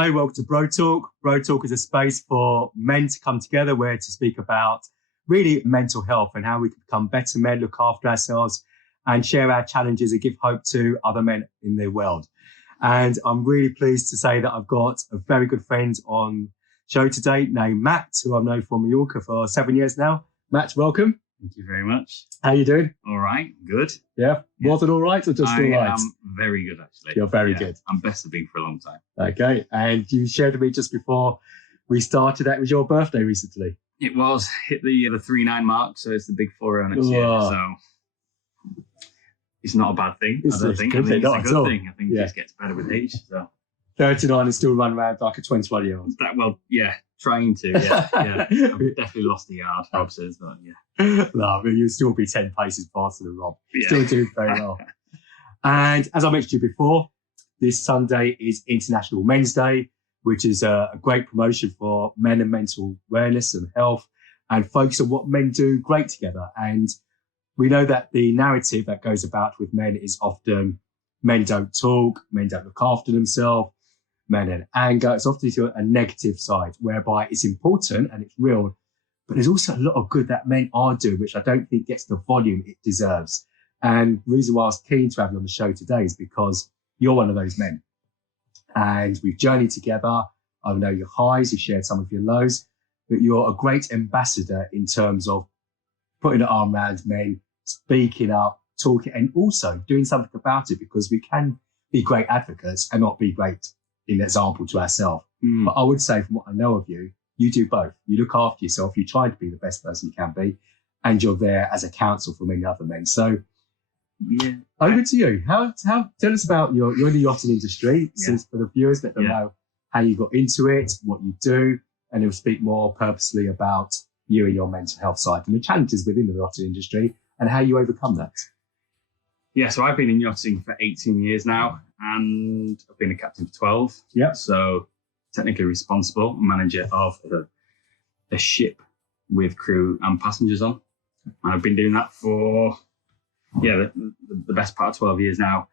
Hi, welcome to Bro Talk. Bro Talk is a space for men to come together where to speak about really mental health and how we can become better men, look after ourselves and share our challenges and give hope to other men in their world. And I'm really pleased to say that I've got a very good friend on show today named Matt, who I've known from Mallorca for 7 years now. Matt, welcome. Thank you very much. How you doing? All right, good. Yeah. Was it all right or just all right? I am very good, actually. You're very good. I'm best of being for a long time. Okay. And you shared with me just before we started that it was your birthday recently. It was. Hit the 39 mark, so it's the big 40 next year. So it's not a bad thing, I don't think. I think it's a good thing. I think it just gets better with age. So 39 and still run around like a 21-year-old. Trying to, I've definitely lost the yard, Rob says, but No, I mean, you'll still be 10 paces faster than Rob. Yeah. Still doing very well. And as I mentioned to you before, this Sunday is International Men's Day, which is a great promotion for men and mental awareness and health and focus on what men do great together. And we know that the narrative that goes about with men is often men don't talk, men don't look after themselves, men in anger. It's often a negative side whereby it's important and it's real, but there's also a lot of good that men are doing, which I don't think gets the volume it deserves. And the reason why I was keen to have you on the show today is because you're one of those men. And we've journeyed together. I know your highs, you shared some of your lows, but you're a great ambassador in terms of putting an arm around men, speaking up, talking, and also doing something about it, because we can be great advocates and not be great in example to ourselves. But I would say from what I know of you, you do both. You look after yourself, you try to be the best person you can be, and you're there as a counsel for many other men. So over to you. How tell us about you're in the yachting industry, since for the viewers that don't know how you got into it, what you do, and you'll speak more purposely about you and your mental health side and the challenges within the yachting industry and how you overcome that. Yeah, so I've been in yachting for 18 years now, and I've been a captain for 12. Yeah. So technically responsible manager of a ship with crew and passengers on. And I've been doing that for, the best part of 12 years now.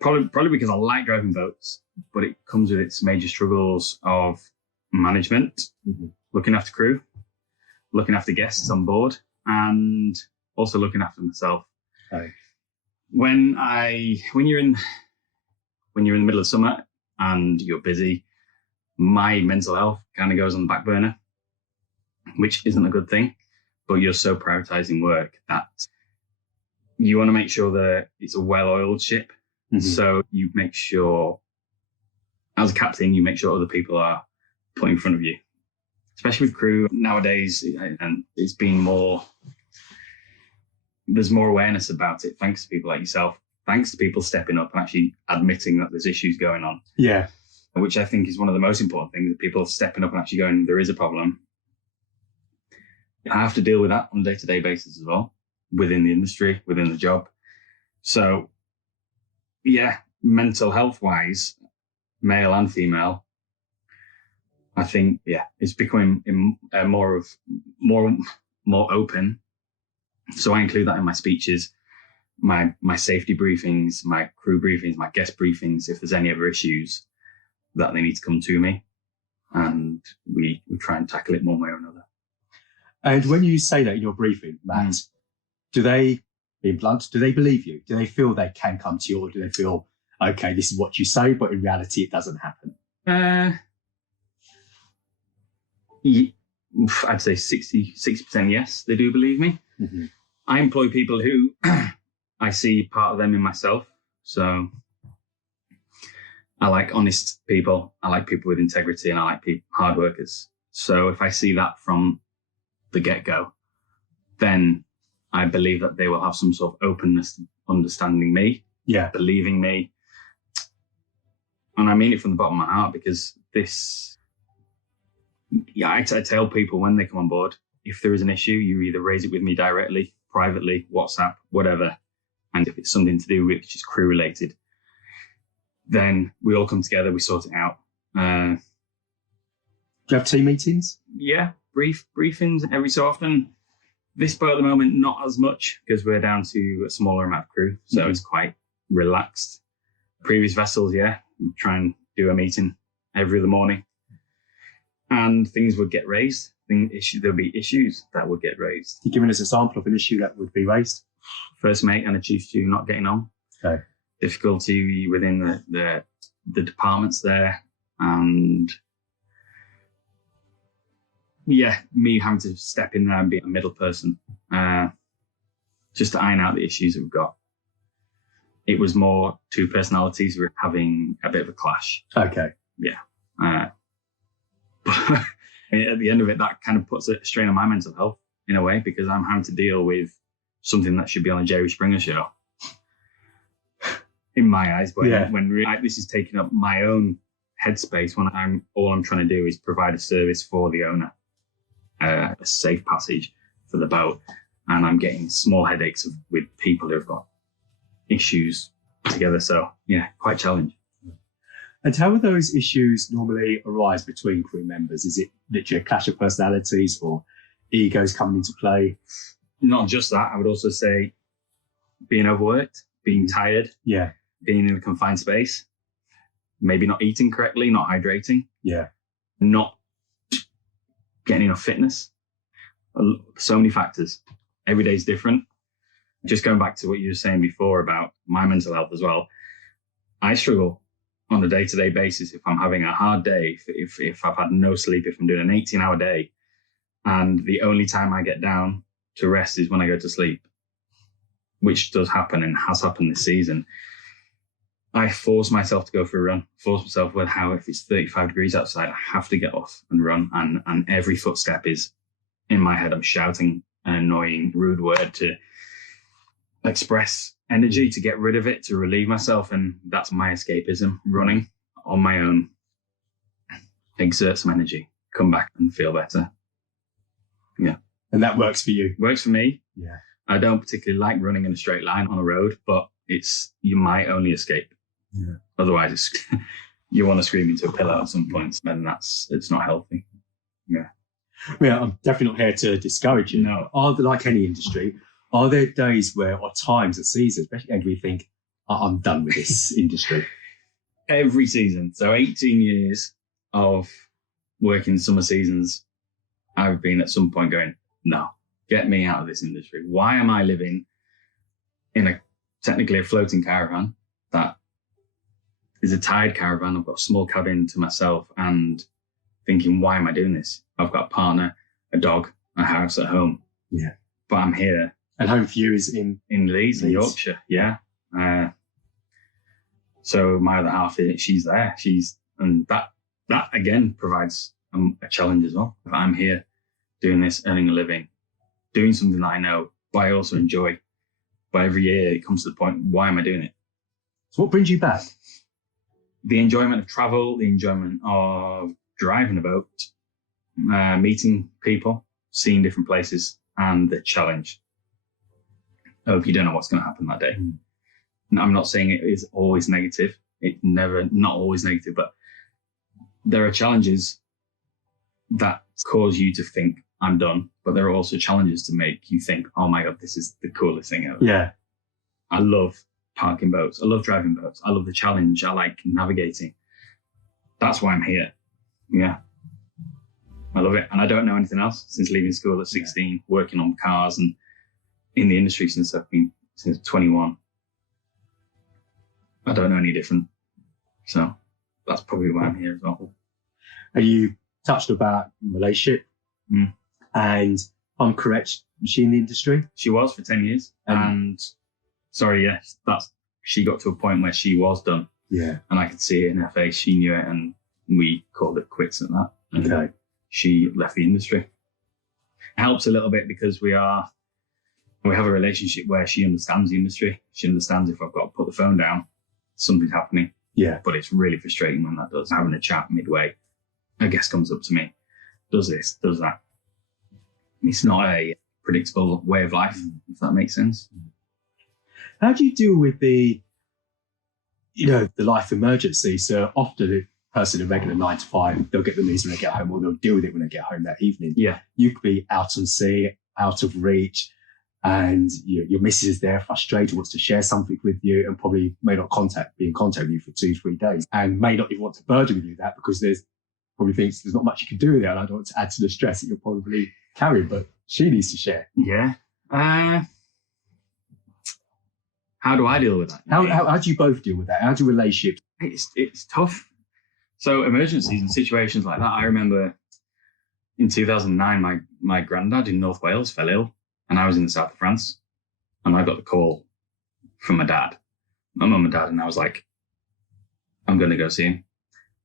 Probably because I like driving boats, but it comes with its major struggles of management, looking after crew, looking after guests on board, and also looking after myself. Right. When you're in the middle of summer and you're busy, my mental health kind of goes on the back burner, which isn't a good thing, but you're so prioritizing work that you want to make sure that it's a well-oiled ship. So you make sure, as a captain, you make sure other people are put in front of you, especially with crew nowadays. And it's been there's more awareness about it, thanks to people like yourself, thanks to people stepping up and actually admitting that there's issues going on. Yeah. Which I think is one of the most important things, that people stepping up and actually going, there is a problem. I have to deal with that on a day-to-day basis as well, within the industry, within the job. So, mental health-wise, male and female, I think, it's becoming more open. So I include that in my speeches, my safety briefings, my crew briefings, my guest briefings. If there's any other issues, that they need to come to me, and we try and tackle it one way or another. And when you say that in your briefing, Matt, do they, being blunt, do they believe you? Do they feel they can come to you, or do they feel, okay, this is what you say, but in reality it doesn't happen? I'd say 60% yes, they do believe me. I employ people who I see part of them in myself. So I like honest people. I like people with integrity, and I like hard workers. So if I see that from the get-go, then I believe that they will have some sort of openness, understanding me, believing me. And I mean it from the bottom of my heart, because I tell people when they come on board, if there is an issue, you either raise it with me directly, privately, WhatsApp, whatever. And if it's something to do with which is crew related, then we all come together, we sort it out. Do you have team meetings? Yeah, briefings every so often. This boat at the moment, not as much, because we're down to a smaller amount of crew, so it's quite relaxed. Previous vessels, we try and do a meeting every other morning. And things would get raised. There'll be issues that would get raised. You're giving us an example of an issue that would be raised? First mate and a chief stew not getting on. Okay. Difficulty within the departments there. And yeah, me having to step in there and be a middle person, just to iron out the issues that we've got. It was more two personalities were having a bit of a clash. Okay. Yeah. But at the end of it, that kind of puts a strain on my mental health in a way, because I'm having to deal with something that should be on a Jerry Springer show. In my eyes, but when this is taking up my own headspace, when all I'm trying to do is provide a service for the owner, a safe passage for the boat, and I'm getting small headaches with people who have got issues together. So yeah, quite challenging. And how do those issues normally arise between crew members? Is it literally a clash of personalities or egos coming into play? Not just that. I would also say being overworked, being tired, being in a confined space, maybe not eating correctly, not hydrating, not getting enough fitness. So many factors. Every day is different. Just going back to what you were saying before about my mental health as well, I struggle on a day-to-day basis if I'm having a hard day, if I've had no sleep, if I'm doing an 18-hour day, and the only time I get down to rest is when I go to sleep, which does happen and has happened this season. I force myself to go for a run, force myself with how if it's 35 degrees outside, I have to get off and run. And every footstep is in my head. I'm shouting an annoying, rude word to express energy, to get rid of it, to relieve myself. And that's my escapism, running on my own, exert some energy, come back and feel better. Yeah. And that works for you? Works for me. Yeah. I don't particularly like running in a straight line on a road, but it's my only escape. Yeah. Otherwise, you want to scream into a pillow at some point, and it's not healthy. Yeah. Yeah, I'm definitely not here to discourage you. No. Like any industry, are there days where, or times of seasons, especially when we think, I'm done with this industry? Every season. So 18 years of working summer seasons, I've been at some point going, no, get me out of this industry. Why am I living in technically a floating caravan that is a tired caravan? I've got a small cabin to myself and thinking, why am I doing this? I've got a partner, a dog, a house at home. Yeah. But I'm here. And home for you is in Leeds, in Yorkshire. Yeah. So my other half, she's there. And that again provides a challenge as well. If I'm here doing this, earning a living, doing something that I know, but I also enjoy. But every year it comes to the point, why am I doing it? So what brings you back? The enjoyment of travel, the enjoyment of driving a boat, meeting people, seeing different places, and the challenge of you don't know what's going to happen that day. And I'm not saying it is always negative. Not always negative, but there are challenges that cause you to think, I'm done. But there are also challenges to make you think, oh my God, this is the coolest thing ever. Yeah. I love parking boats. I love driving boats. I love the challenge. I like navigating. That's why I'm here. Yeah. I love it. And I don't know anything else since leaving school at 16, working on cars and in the industry since 21. I don't know any different. So that's probably why I'm here as well. And you touched about relationship. And I'm correct, was she in the industry? She was for 10 years. She got to a point where she was done. Yeah. And I could see it in her face. She knew it, and we called it quits at that. Okay. She left the industry. It helps a little bit because we have a relationship where she understands the industry. She understands if I've got to put the phone down, something's happening. Yeah. But it's really frustrating when that does. Having a chat midway, a guest comes up to me, does this, does that. It's not a predictable way of life, if that makes sense. How do you deal with the life emergency? So often a person in regular 9 to 5, they'll get the news when they get home, or they'll deal with it when they get home that evening. Yeah. You could be out on sea, out of reach, and your missus is there frustrated, wants to share something with you, and probably may not be in contact with you for 2-3 days, and may not even want to burden with you that, because there's probably thinks there's not much you can do there, and I don't want to add to the stress that you're probably carrying, but she needs to share. Yeah. How do I deal with that? How do you both deal with that? How do relationships? It's tough. So emergencies and situations like that, I remember in 2009, my granddad in North Wales fell ill, and I was in the south of France, and I got the call from my mum and dad, and I was like, I'm going to go see him.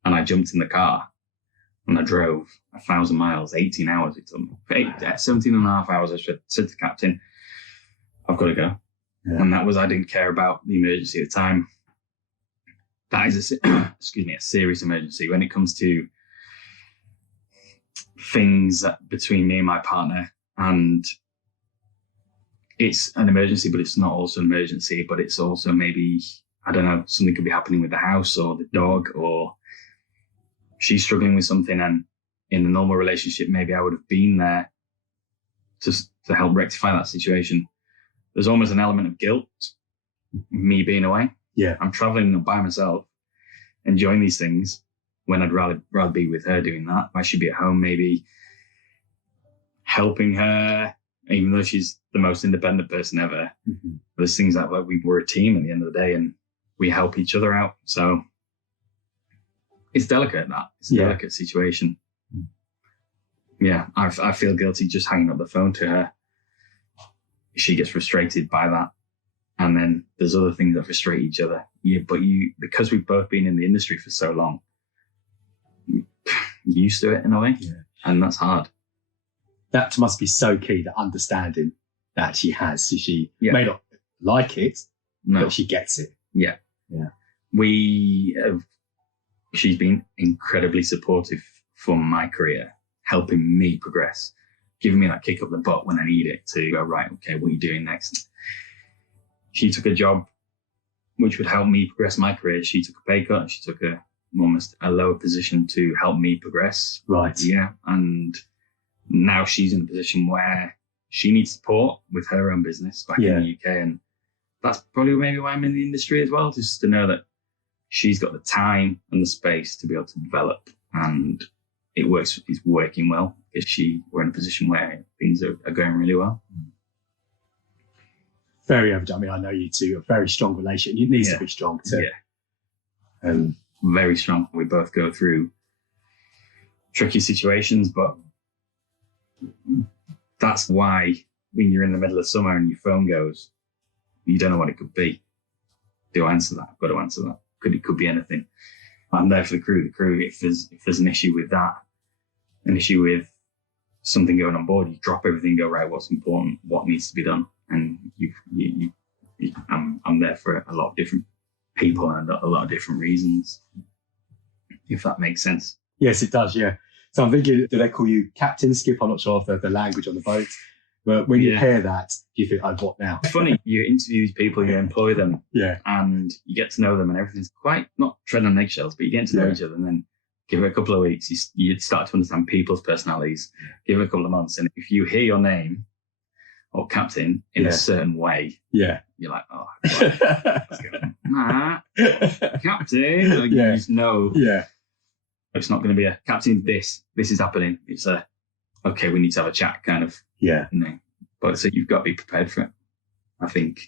And I jumped in the car and I drove 1,000 miles, 18 hours it took me. 17 and a half hours. I said to the captain, I've got to go. Yeah. And that was, I didn't care about the emergency at the time. That is a serious emergency. When it comes to things between me and my partner, and it's an emergency, but it's not also an emergency, but it's also maybe, I don't know, something could be happening with the house or the dog, or she's struggling with something, and in a normal relationship, maybe I would have been there to help rectify that situation. There's almost an element of guilt, me being away. Yeah. I'm traveling by myself, enjoying these things, when I'd rather be with her doing that. I should be at home, maybe helping her, even though she's the most independent person ever. Mm-hmm. There's things like we're a team at the end of the day, and we help each other out. So it's delicate, It's a delicate situation. Yeah, I feel guilty just hanging up the phone to her. She gets frustrated by that. And then there's other things that frustrate each other. But because we've both been in the industry for so long, you're used to it in a way. Yeah. And that's hard. That must be so key, the understanding that she has. She may not like it, but she gets it. Yeah. Yeah. She's been incredibly supportive for my career, helping me progress, giving me that kick up the butt when I need it to go, right, okay, what are you doing next? She took a job which would help me progress my career. She took a pay cut. She took almost a lower position to help me progress. Right. Yeah. And now she's in a position where she needs support with her own business back in the UK. And that's probably maybe why I'm in the industry as well, just to know that she's got the time and the space to be able to develop, and it's working well, because we're in a position where things are going really well. Very evident. I mean, I know you two, a very strong relationship. It needs to be strong too. Yeah. Very strong. We both go through tricky situations, but that's why when you're in the middle of summer and your phone goes, you don't know what it could be. Do I answer that? I've got to answer that. It could be anything. I'm there for the crew. The crew, if there's an issue with that, an issue with something going on board, you drop everything, go, right, what's important, what needs to be done. And I'm there for a lot of different people and a lot of different reasons, if that makes sense. Yes, it does, yeah. So I'm thinking, do they call you captain, skip? I'm not sure of the language on the boat. But when you hear that, you think, oh, what now? It's funny, you interview these people, you employ them, and you get to know them, and everything's quite, not treading on eggshells, but you get to know each other, and then give it a couple of weeks, you start to understand people's personalities. Give it a couple of months, and if you hear your name or captain in a certain way, you're like, oh, let's go. Captain, like, you just know it's not going to be a captain, this is happening. It's okay, we need to have a chat kind of. Yeah. But so you've got to be prepared for it. I think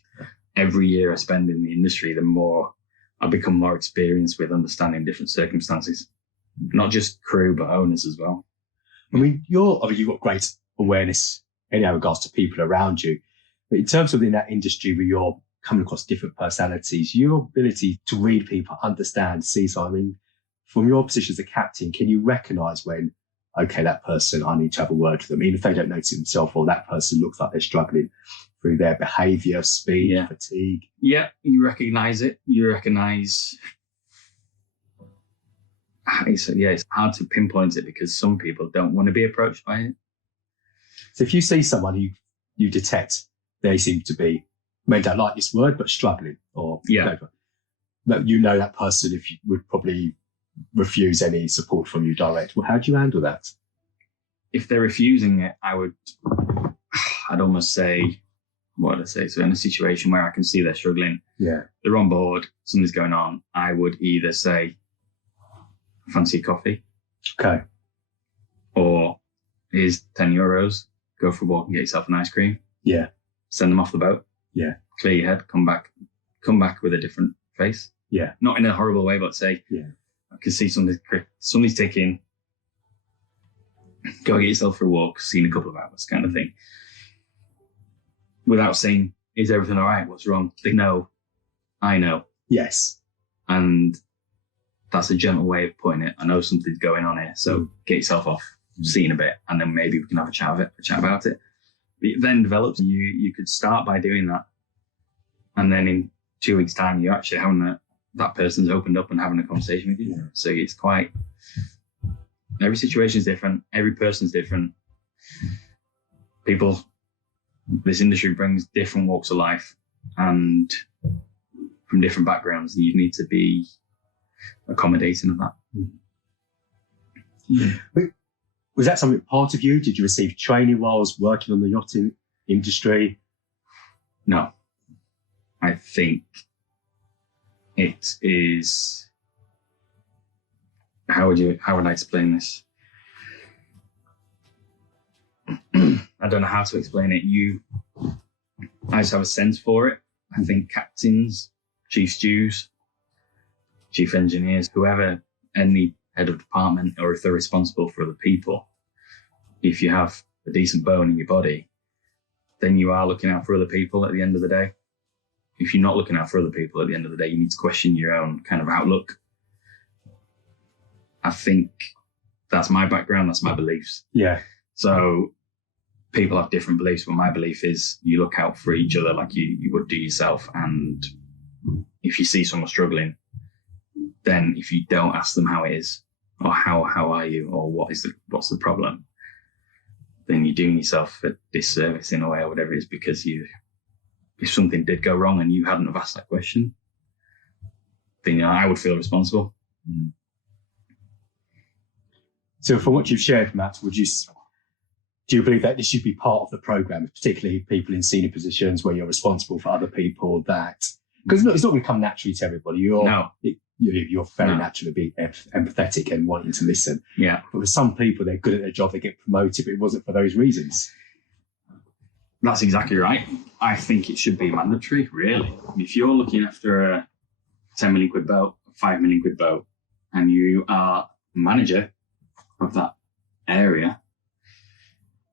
every year I spend in the industry, the more I become more experienced with understanding different circumstances, not just crew, but owners as well. I mean, you've got great awareness in regards to people around you. But in terms of in that industry where you're coming across different personalities, your ability to read people, understand, see something, I mean, from your position as a captain, can you recognise when, okay, that person, I need to have a word with them, even if they don't notice it themselves, or that person looks like they're struggling through their behaviour, speed, fatigue? Yeah, you recognise it. You recognise... It's hard to pinpoint it because some people don't want to be approached by it. So if you see someone who you detect they seem to be, maybe don't like this word, but struggling, or that you know that person, if you would probably refuse any support from you direct. Well, how do you handle that? If they're refusing it, I'd almost say what did I say? So in a situation where I can see they're struggling, Yeah. they're on board, something's going on, I would either say, fancy a coffee, Okay. or here's €10, go for a walk and get yourself an ice cream. Yeah. Send them off the boat. Yeah. Clear your head, come back with a different face. Yeah. Not in a horrible way, but say, I can see something's ticking. Go get yourself for a walk, see in a couple of hours, kind of thing. Without saying, is everything all right? What's wrong? They know. I know. Yes. And that's a gentle way of putting it. I know something's going on here, so get yourself off, see in a bit, and then maybe we can have a chat about it. It then develops, and you could start by doing that. And then in 2 weeks' time, you're actually having that person's opened up and having a conversation with you. Yeah. So it's quite, every situation is different. Every person's different. This industry brings different walks of life and from different backgrounds. And you need to be accommodating of that. Yeah. Was that something part of you? Did you receive training whilst working on the yachting industry? No. I think it is, how would I explain this? I don't know how to explain it. I just have a sense for it. I think captains, chief stews, chief engineers, whoever, any head of department, or if they're responsible for other people, if you have a decent bone in your body, then you are looking out for other people at the end of the day. If you're not looking out for other people at the end of the day, you need to question your own kind of outlook. I think that's my background, that's my beliefs. Yeah. So people have different beliefs, but my belief is you look out for each other like you would do yourself. And if you see someone struggling, then if you don't ask them how it is, or how are you, or what's the problem, then you're doing yourself a disservice in a way, or whatever it is, because if something did go wrong and you hadn't have asked that question, then I would feel responsible. Mm. So from what you've shared, Matt, do you believe that this should be part of the program, particularly people in senior positions where you're responsible for other people? Because it's not going to come naturally to everybody. You're very natural to be empathetic and wanting to listen. Yeah. But for some people, they're good at their job, they get promoted, but it wasn't for those reasons. That's exactly right. I think it should be mandatory, really. If you're looking after a 10 million quid boat, a 5 million quid boat, and you are manager of that area,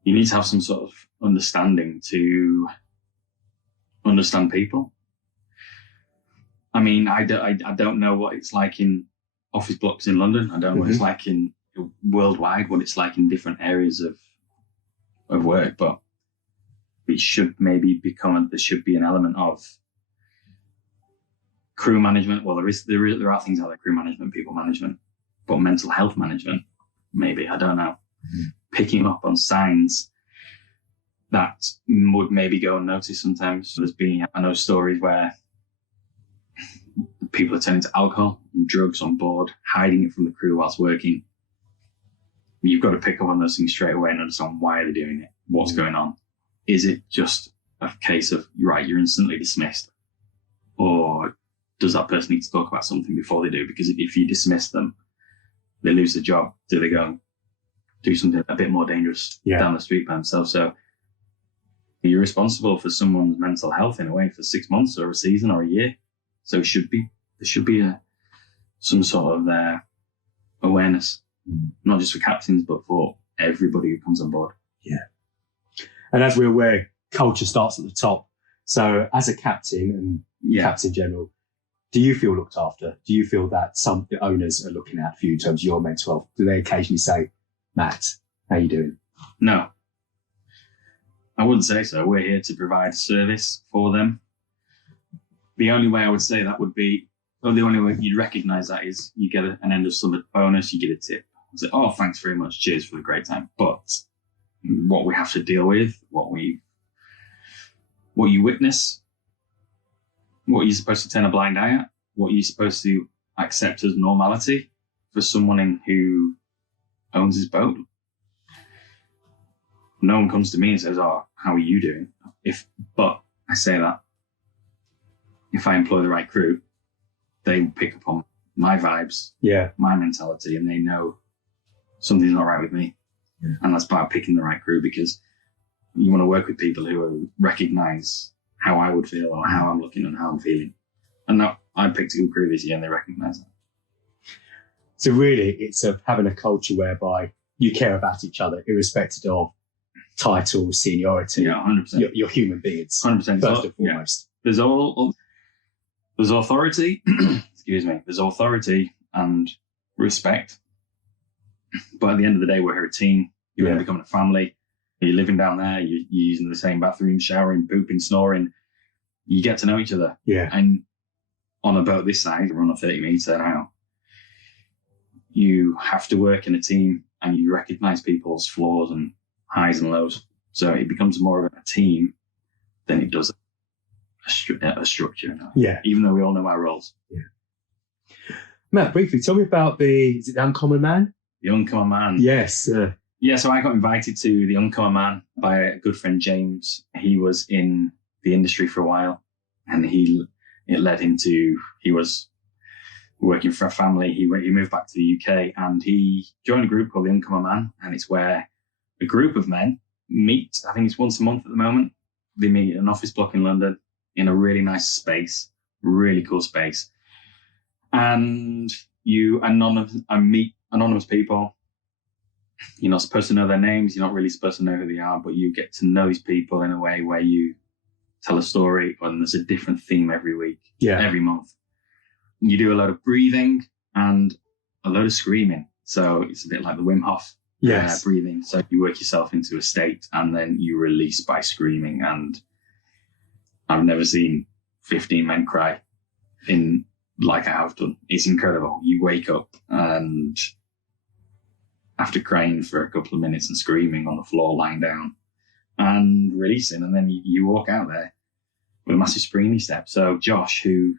you need to have some sort of understanding to understand people. I mean, I don't know what it's like in office blocks in London. I don't know what it's like in worldwide, what it's like in different areas of work, but it should maybe there should be an element of crew management. Well, there are things out there, crew management, people management, but mental health management, maybe, I don't know. Picking up on signs that would maybe go unnoticed sometimes. I know stories where people are turning to alcohol and drugs on board, hiding it from the crew whilst working. You've got to pick up on those things straight away and understand why they're doing it, what's going on. Is it just a case of, right, you're instantly dismissed? Or does that person need to talk about something before they do? Because if you dismiss them, they lose the job. Do they go do something a bit more dangerous down the street by themselves? So you're responsible for someone's mental health in a way for 6 months or a season or a year. So there should be some sort of awareness, not just for captains, but for everybody who comes on board. Yeah. And as we're aware, culture starts at the top. So as a captain and captain general, do you feel looked after? Do you feel that the owners are looking out for you in terms of your mental health? Do they occasionally say, Matt, how you doing? No, I wouldn't say so. We're here to provide service for them. The only way I would say that would be, or the only way you'd recognise that is you get an end of summer bonus, you get a tip. You say, oh, thanks very much, cheers for the great time. But what we have to deal with, what you witness, what you're supposed to turn a blind eye at, what you're supposed to accept as normality for someone who owns his boat. No one comes to me and says, oh, how are you doing? But I say that if I employ the right crew, they will pick up on my vibes, my mentality, and they know something's not right with me. Yeah. And that's about picking the right crew, because you want to work with people who recognize how I would feel or how I'm looking and how I'm feeling. And that, I picked a good crew this year and they recognize that. So really, it's having a culture whereby you care about each other, irrespective of title, seniority. Yeah, 100%. You're human beings. 100%. First and foremost. Yeah. There's authority. Excuse me. There's authority and respect. But at the end of the day, we're a team. You're becoming a family. You're living down there. You're using the same bathroom, showering, pooping, snoring. You get to know each other. Yeah. And on a boat this size, we're on a 30 metre now. You have to work in a team and you recognize people's flaws and highs and lows. So it becomes more of a team than it does a structure. Yeah. Even though we all know our roles. Yeah. Matt, briefly, tell me about is it the Uncommon Man? The Uncommon Man. Yes. Yeah, so I got invited to the Uncommon Man by a good friend, James. He was in the industry for a while, and it led him to, he was working for a family. He moved back to the UK and he joined a group called the Uncommon Man, and it's where a group of men meet. I think it's once a month at the moment. They meet in an office block in London in a really nice space, really cool space. And you meet anonymous people. You're not supposed to know their names. You're not really supposed to know who they are, but you get to know these people in a way where you tell a story and there's a different theme every week, every month. You do a lot of breathing and a lot of screaming. So it's a bit like the Wim Hof breathing. So you work yourself into a state and then you release by screaming. And I've never seen 15 men cry in like I have done. It's incredible. You wake up and after crying for a couple of minutes and screaming on the floor, lying down and releasing, and then you walk out there with a massive springy step. So Josh, who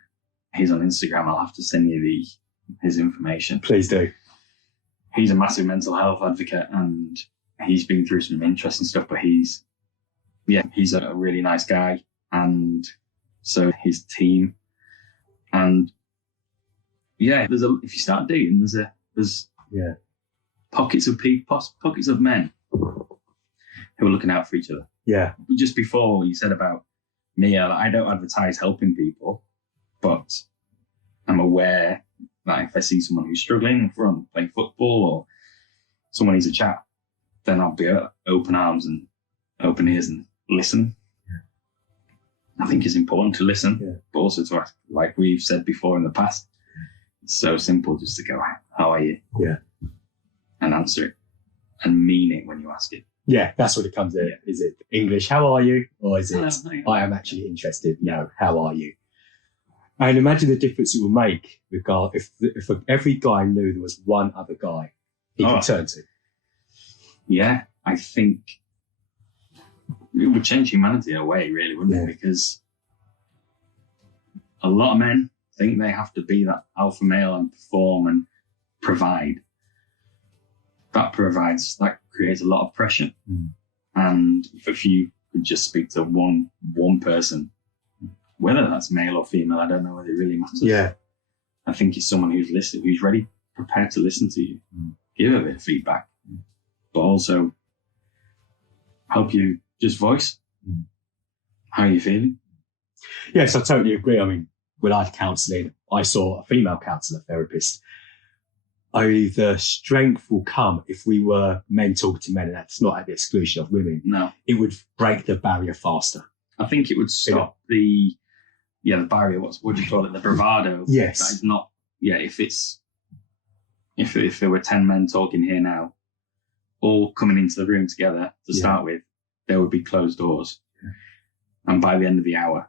he's on Instagram, I'll have to send you his information. Please do. He's a massive mental health advocate and he's been through some interesting stuff, but he's a really nice guy. And so his team, and if you start digging, there's pockets of men who are looking out for each other. Yeah. Just before you said about me, I don't advertise helping people, but I'm aware that if I see someone who's struggling from playing football or someone needs a chat, then I'll be open arms and open ears and listen. Yeah. I think it's important to listen, but also to ask, like we've said before in the past, it's so simple just to go, how are you? Yeah. And answer it and mean it when you ask it. Yeah, that's what it comes in. Yeah. Is it English, how are you? Or is it, I am actually interested, how are you? And imagine the difference it will make if every guy knew there was one other guy he could turn to. Yeah, I think it would change humanity in a way, really, wouldn't it? Because a lot of men think they have to be that alpha male and perform and provide. That creates a lot of pressure. Mm. And if you could just speak to one person, whether that's male or female, I don't know whether it really matters. Yeah. I think it's someone who's listening, who's prepared to listen to you, give a bit of feedback, but also help you just voice how you're feeling. Yes, I totally agree. I mean, when I had counselling, I saw a female counsellor therapist. Only the strength will come if we were men talking to men, and that's not at the exclusion of women. No. It would break the barrier faster. I think it would stop the barrier. What do you call it? The bravado. Yes. That is not. Yeah. If there were 10 men talking here now, all coming into the room together to start with, there would be closed doors, and by the end of the hour,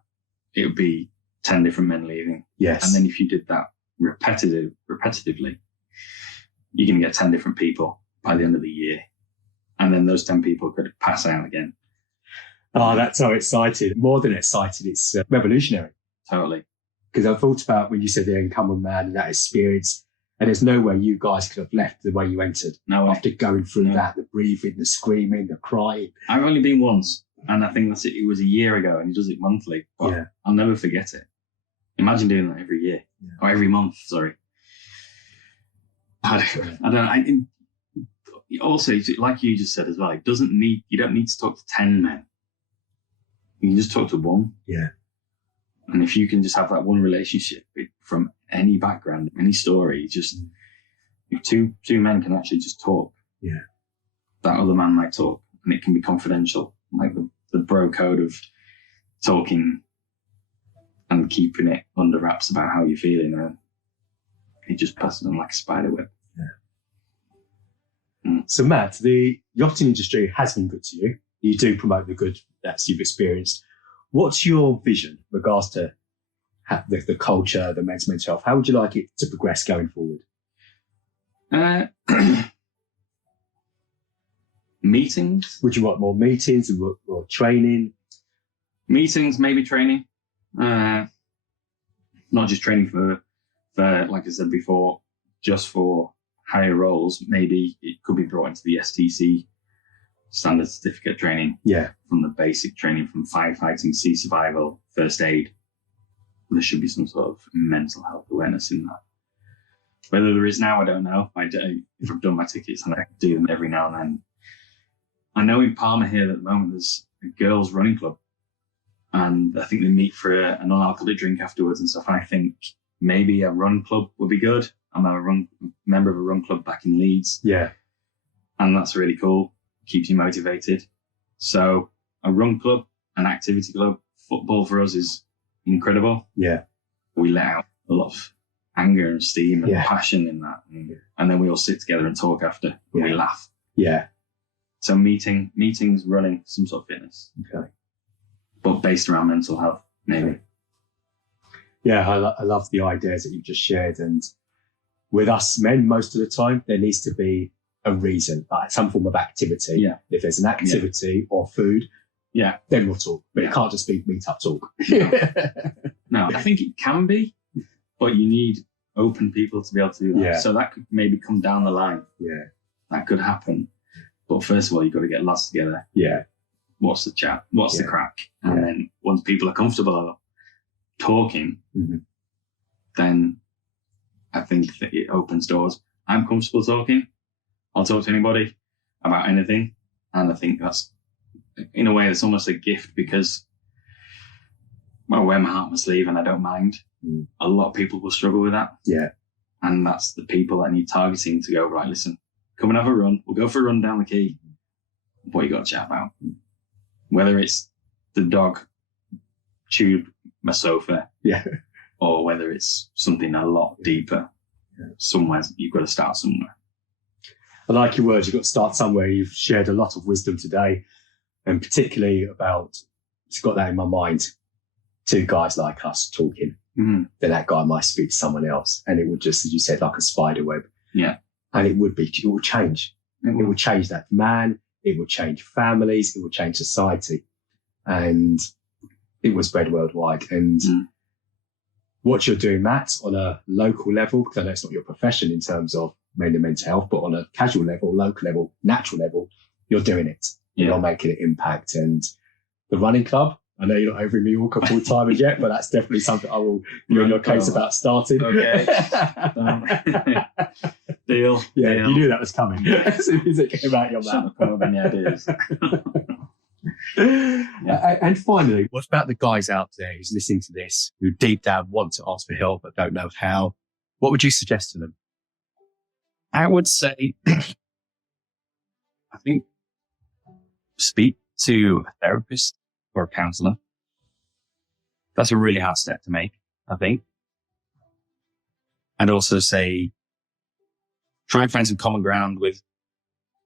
it would be 10 different men leaving. Yes. And then if you did that repetitively, you're going to get 10 different people by the end of the year, and then those 10 people could pass out again. Oh, that's so exciting. More than excited, it's revolutionary. Totally. Because I thought about when you said the Uncommon Man and that experience, and there's no way you guys could have left the way you entered. No way. After going through that, the breathing, the screaming, the crying. I've only been once. And I think it was a year ago, and he does it monthly. But Yeah. I'll never forget it. Imagine doing that every year or every month. Sorry. Also, like you just said as well, you don't need to talk to 10 men. You can just talk to one. Yeah. And if you can just have that one relationship from any background, any story, just if two men can actually just talk. Yeah. That other man might talk, and it can be confidential, like the bro code of talking and keeping it under wraps about how you're feeling. And it just passes on like a spider web. So Matt, the yachting industry has been good to you. You do promote the good that you've experienced. What's your vision in regards to the culture, the men's mental health? How would you like it to progress going forward? Meetings. Would you want more meetings and more training? Meetings, maybe training. Not just training for, like I said before, just for higher roles. Maybe it could be brought into the STC standard certificate training. Yeah. From the basic training from firefighting, sea survival, first aid. There should be some sort of mental health awareness in that. Whether there is now, I don't know. If I've done my tickets, and I do them every now and then. I know in Palmer here at the moment there's a girls' running club, and I think they meet for a non-alcoholic drink afterwards and stuff. And I think maybe a run club would be good. I'm a member of a run club back in Leeds. Yeah. And that's really cool. Keeps you motivated. So a run club, an activity club, football for us is incredible. Yeah. We let out a lot of anger and steam and passion in that. And then we all sit together and talk after and we laugh. Yeah. So meetings, running, some sort of fitness. Okay. But based around mental health, maybe. Yeah, I love the ideas that you've just shared. And with us men, most of the time, there needs to be a reason, like some form of activity. Yeah. If there's an activity or food, then we'll talk. But it can't just be meet up talk. No, I think it can be, but you need open people to be able to do that. Yeah. So that could maybe come down the line. Yeah. That could happen. But first of all, you've got to get lads together. Yeah. What's the chat? What's the crack? And then once people are comfortable talking, then I think that it opens doors. I'm comfortable talking. I'll talk to anybody about anything. And I think that's, in a way, it's almost a gift because I wear my heart on my sleeve and I don't mind. A lot of people will struggle with that. Yeah. And that's the people that need targeting to go, right, listen, come and have a run. We'll go for a run down the quay. What you got to chat about? Whether it's the dog chewed my sofa, or whether it's something a lot deeper. Somewhere, you've got to start somewhere. I like your words. You've got to start somewhere. You've shared a lot of wisdom today, and particularly about, it's got that in my mind, two guys like us talking. Then that guy might speak to someone else, and it would just, as you said, like a spider web. Yeah. And it would change. It would change that man. It would change families. It would change society. And it was spread worldwide. And what you're doing, Matt, on a local level, because I know it's not your profession in terms of men and mental health, but on a casual level, local level, natural level, you're doing it. You're making an impact. And the running club, I know you're not over in Mallorca full time as yet, but that's definitely something I will be on your case about starting. Okay. Deal. Yeah, Deal. you knew that was coming as soon as it came out your mouth. Come up with any ideas. And finally, what about the guys out there who's listening to this, who deep down want to ask for help but don't know how? What would you suggest to them? I would say, I think, speak to a therapist or a counsellor. That's a really hard step to make, I think. And also say, try and find some common ground with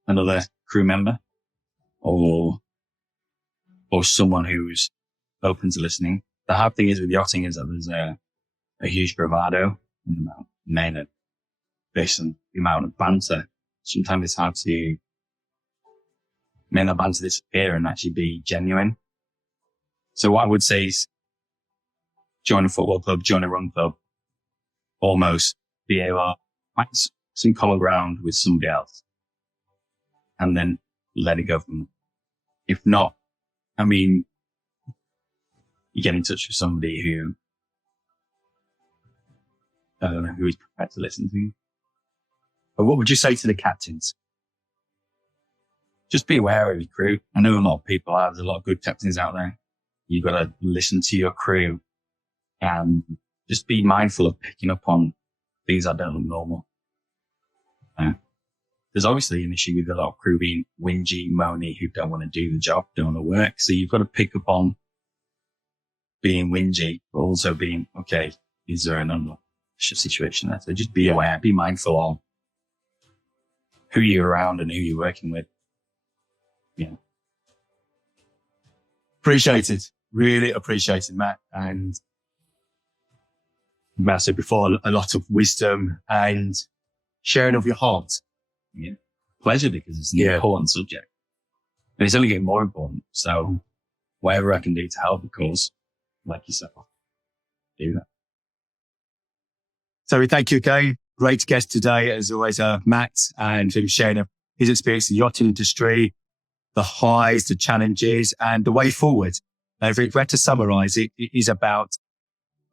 another crew member or someone who's open to listening. The hard thing is with yachting is that there's a huge bravado in the amount of men and this and the amount of banter. Sometimes it's hard to make that banter disappear and actually be genuine. So what I would say is join a football club, join a run club, almost be able to find some common ground with somebody else and then let it go from there. If not, I mean, you get in touch with somebody who, I don't know, who is prepared to listen to you. But what would you say to the captains? Just be aware of your crew. I know a lot of people there's a lot of good captains out there. You've got to listen to your crew and just be mindful of picking up on things that don't look normal. There's obviously an issue with a lot of crew being whingy, moany, who don't want to do the job, don't want to work. So you've got to pick up on being whingy, but also being, okay, is there an normal situation there? So just be aware, be mindful of who you're around and who you're working with. Yeah. Appreciated. Really appreciated, Matt. And Matt said before, a lot of wisdom and sharing of your heart. Yeah. Pleasure, because it's an important subject. And it's only getting more important. So whatever I can do to help the cause, like yourself, do that. So we thank you again. Great guest today, as always, Matt, and him sharing his experience in the yachting industry, the highs, the challenges, and the way forward. And if we had to summarize it, it is about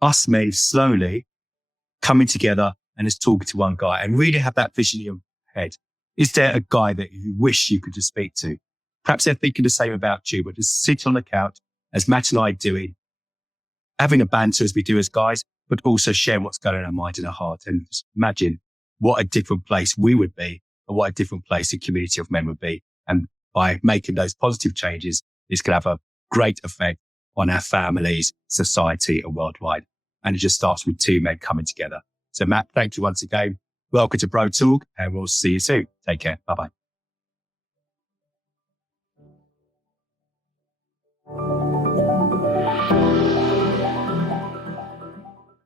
us men slowly coming together and just talking to one guy and really have that vision in your head. Is there a guy that you wish you could just speak to? Perhaps they're thinking the same about you, but just sit on the couch, as Matt and I are doing, having a banter as we do as guys, but also share what's going on in our mind and our heart. And just imagine what a different place we would be, and what a different place the community of men would be. And by making those positive changes, it's going to have a great effect on our families, society, and worldwide. And it just starts with two men coming together. So Matt, thank you once again. Welcome to Bro Talk, and we'll see you soon. Take care. Bye-bye.